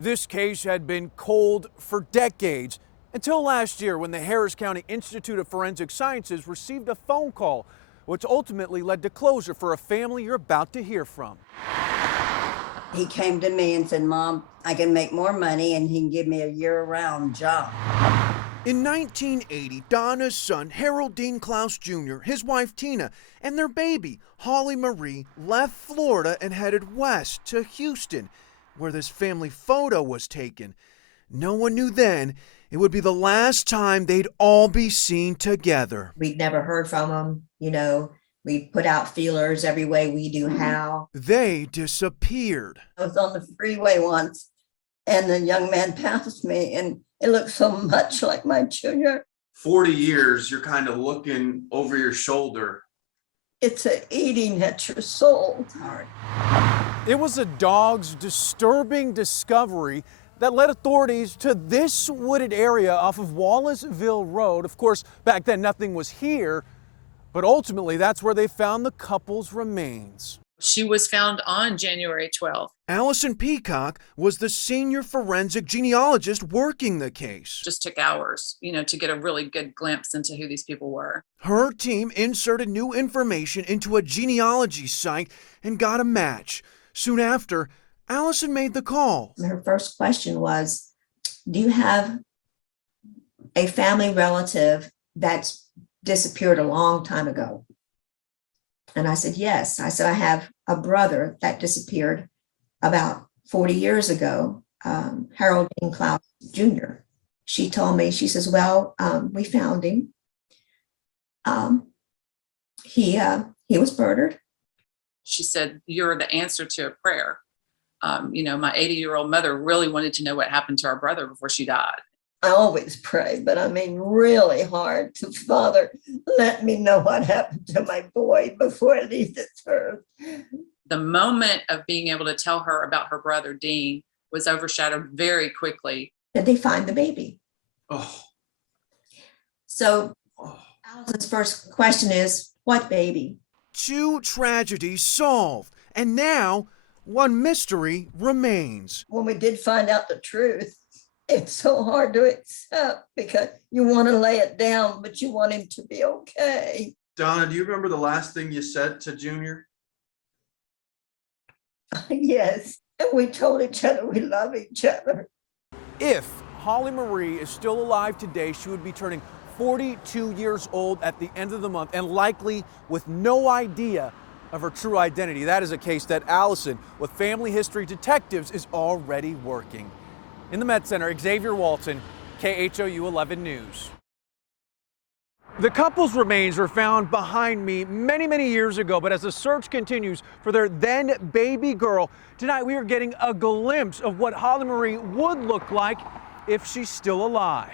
This case had been cold for decades until last year when the Harris County Institute of Forensic Sciences received a phone call, which ultimately led to closure for a family you're about to hear from. He came to me and said, "Mom, I can make more money and he can give me a year-round job." In 1980, Donna's son, Harold Dean Klaus Jr., his wife Tina, and their baby, Holly Marie, left Florida and headed west to Houston, where this family photo was taken. No one knew then it would be the last time they'd all be seen together. We'd never heard from them. We put out feelers every way we do how. They disappeared. I was on the freeway once and the young man passed me and it looked so much like my junior. 40 years, you're kind of looking over your shoulder. It's eating at your soul. Hard. It was a dog's disturbing discovery that led authorities to this wooded area off of Wallaceville Road. Of course, back then nothing was here, but ultimately that's where they found the couple's remains. She was found on January 12th. Allison Peacock was the senior forensic genealogist working the case. Just took hours, to get a really good glimpse into who these people were. Her team inserted new information into a genealogy site and got a match. Soon after, Allison made the call. Her first question was, do you have a family relative that's disappeared a long time ago? And I said, yes. I said, I have a brother that disappeared about 40 years ago, Harold Dean Klaus Jr. She told me, she says, well, we found him. He was murdered. She said, you're the answer to a prayer. My 80-year-old mother really wanted to know what happened to our brother before she died. I always pray, but I mean really hard to Father, let me know what happened to my boy before I leave this earth. The moment of being able to tell her about her brother, Dean, was overshadowed very quickly. Did they find the baby? Oh. So Allison's first question is, what baby? 2 tragedies solved, and now one mystery remains. When we did find out the truth, it's so hard to accept because you want to lay it down, but you want him to be okay. Donna, do you remember the last thing you said to Junior? Yes, and we told each other we love each other. If Holly Marie is still alive today, she would be turning 42 years old at the end of the month and likely with no idea of her true identity. That is a case that Allison, with Family History Detectives, is already working. In the Med Center, Xavier Walton, KHOU 11 News. The couple's remains were found behind me many years ago, but as the search continues for their then baby girl, tonight we are getting a glimpse of what Holly Marie would look like if she's still alive.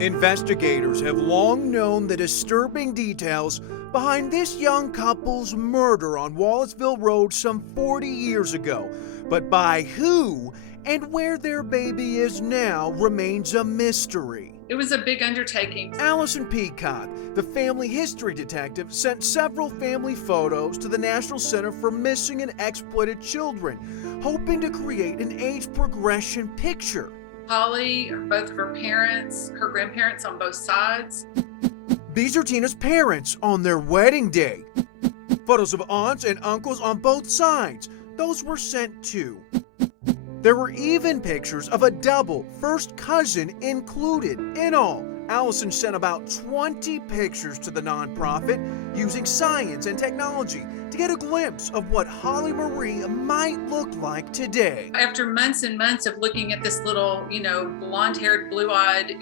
Investigators have long known the disturbing details behind this young couple's murder on Wallaceville Road some 40 years ago. But by who and where their baby is now remains a mystery. It was a big undertaking. Allison Peacock, the family history detective, sent several family photos to the National Center for Missing and Exploited Children, hoping to create an age progression picture. Holly, both of her parents, her grandparents on both sides. These are Tina's parents on their wedding day. Photos of aunts and uncles on both sides. Those were sent too. There were even pictures of a double first cousin included. In all, Allison sent about 20 pictures to the nonprofit using science and technology to get a glimpse of what Holly Marie might look like today. After months and months of looking at this little, blonde-haired, blue-eyed,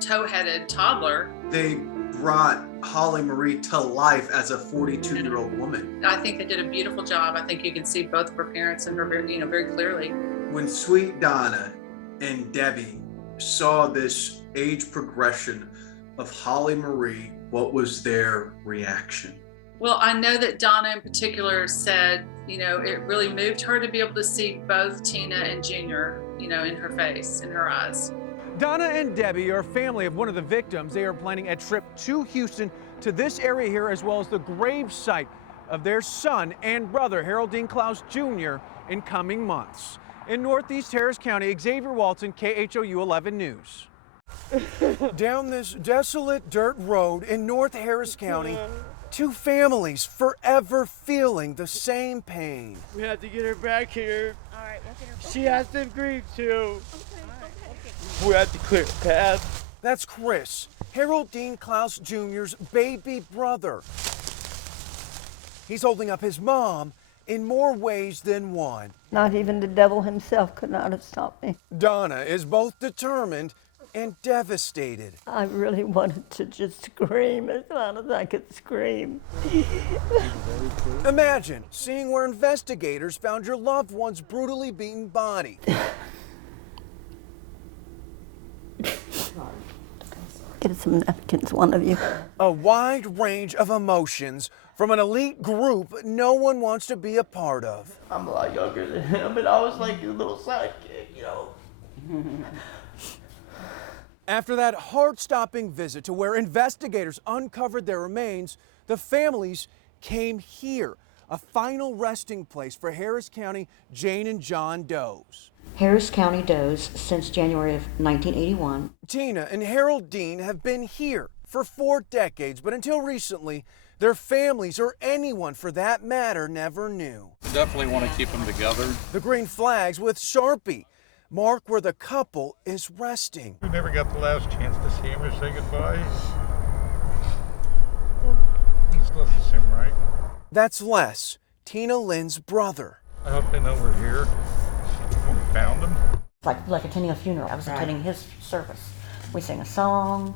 tow-headed toddler, They brought Holly Marie to life as a 42-year-old woman. I think they did a beautiful job. I think you can see both of her parents and her very clearly. When sweet Donna and Debbie saw this age progression of Holly Marie, what was their reaction? Well, I know that Donna in particular said, it really moved her to be able to see both Tina and Junior, in her face, in her eyes. Donna and Debbie are family of one of the victims. They are planning a trip to Houston to this area here as well as the grave site of their son and brother, Harold Dean Klaus Jr., in coming months. In Northeast Harris County, Xavier Walton, KHOU 11 News. Down this desolate dirt road in North Harris County, two families forever feeling the same pain. We have to get her back here. All right, we'll get her back. She has to grieve too. Okay. We have to clear a path. That's Chris, Harold Dean Klaus Jr.'s baby brother. He's holding up his mom in more ways than one. Not even the devil himself could not have stopped me. Donna is both determined and devastated. I really wanted to just scream as loud as I could scream. Imagine seeing where investigators found your loved one's brutally beaten body. Get some napkins, one of you. A wide range of emotions from an elite group no one wants to be a part of. I'm a lot younger than him, and I was like his little sidekick, you know. After that heart-stopping visit to where investigators uncovered their remains, the families came here, a final resting place for Harris County Jane and John Does. Harris County Does since January of 1981. Tina and Harold Dean have been here for 4 decades, but until recently, their families, or anyone for that matter, never knew. Definitely want to keep them together. The green flags with Sharpie mark where the couple is resting. We never got the last chance to see him or say goodbye. He still doesn't seem right. That's Les, Tina Lynn's brother. I hope they know we're here when we found him. Like attending a funeral. I was attending his service. We sang a song,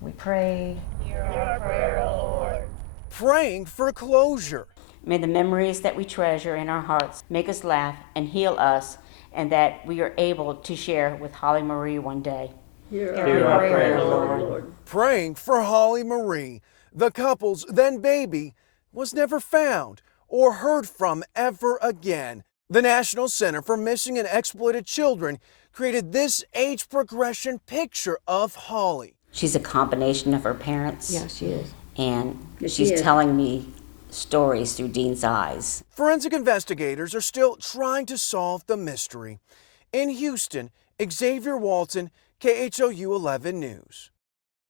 we prayed. Hear our prayer, O Lord. Praying for closure. May the memories that we treasure in our hearts make us laugh and heal us, and that we are able to share with Holly Marie one day. Hear our prayer, Lord. Praying for Holly Marie, the couple's then baby, was never found or heard from ever again. The National Center for Missing and Exploited Children created this age progression picture of Holly. She's a combination of her parents. Yeah, she is. And Yes, she she's is. telling me stories through Dean's eyes. Forensic investigators are still trying to solve the mystery. In Houston, Xavier Walton, KHOU 11 News.